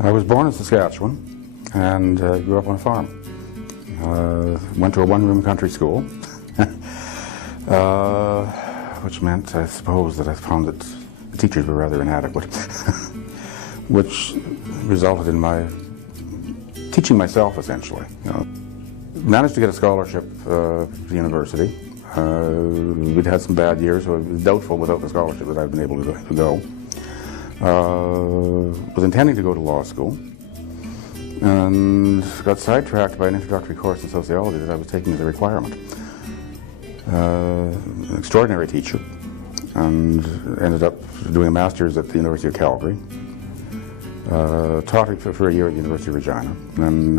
I was born in Saskatchewan and grew up on a farm. Went to a one-room country school, which meant, I suppose, that I found that the teachers were rather inadequate, which resulted in my teaching myself, essentially. Managed to get a scholarship to the university. We'd had some bad years, so it was doubtful without the scholarship that I'd been able to go. Was intending to go to law school and got sidetracked by an introductory course in sociology that I was taking as a requirement. An extraordinary teacher, and ended up doing a master's at the University of Calgary. Taught for a year at the University of Regina, and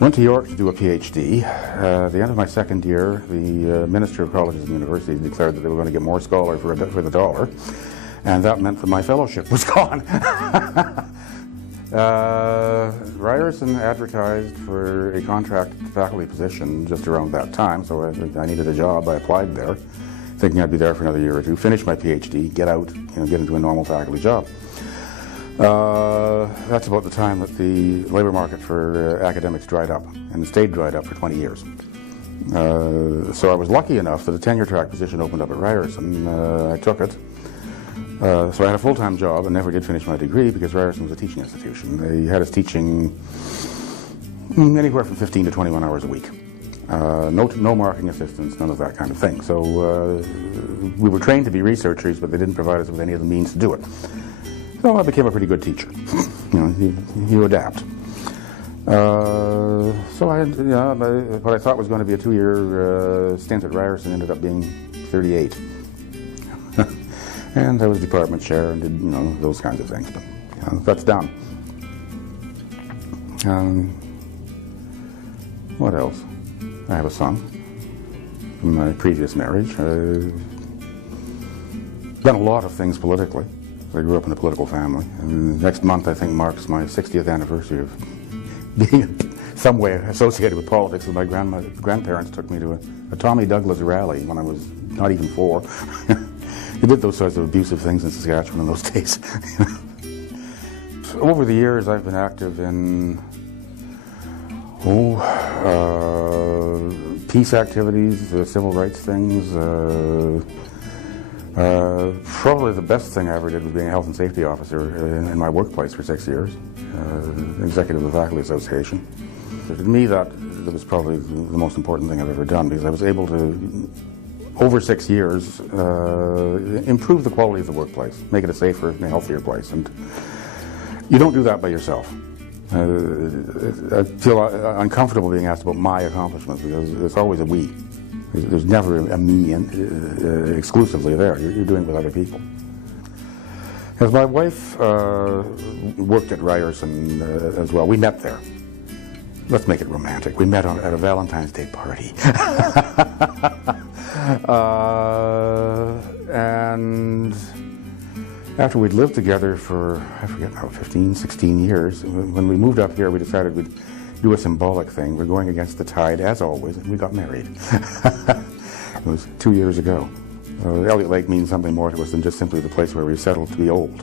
went to York to do a PhD. At the end of my second year, the Minister of Colleges and Universities declared that they were going to get more scholars for the dollar, and that meant that my fellowship was gone. Ryerson advertised for a contract faculty position just around that time, so I needed a job. I applied there, thinking I'd be there for another year or two, finish my PhD, get out, get into a normal faculty job. That's about the time that the labor market for academics dried up, and stayed dried up for 20 years. So I was lucky enough that a tenure-track position opened up at Ryerson. I took it. So I had a full-time job and never did finish my degree because Ryerson was a teaching institution. They had us teaching anywhere from 15 to 21 hours a week. No marking assistants, none of that kind of thing. So we were trained to be researchers, but they didn't provide us with any of the means to do it. So I became a pretty good teacher. You adapt. So I, what I thought was going to be a 2-year stint at Ryerson ended up being 38. And I was department chair and did, those kinds of things. But that's done. What else? I have a son from my previous marriage. I've done a lot of things politically. I grew up in a political family. And next month, I think, marks my 60th anniversary of being in some way associated with politics. And my grandparents took me to a Tommy Douglas rally when I was not even 4. They did those sorts of abusive things in Saskatchewan in those days. Over the years, I've been active in peace activities, civil rights things. Probably the best thing I ever did was being a health and safety officer in my workplace for 6 years, executive of the Faculty Association. To me, that was probably the most important thing I've ever done, because I was able to, over 6 years, improve the quality of the workplace, make it a safer and a healthier place. And you don't do that by yourself. I feel uncomfortable being asked about my accomplishments, because it's always a we. There's never a me exclusively there. You're doing it with other people. As my wife worked at Ryerson as well, we met there. Let's make it romantic. We met at a Valentine's Day party. And after we'd lived together for, I forget now, 15, 16 years, when we moved up here, we decided we'd do a symbolic thing. We're going against the tide, as always, and we got married. It was 2 years ago. Elliott Lake means something more to us than just simply the place where we settled to be old.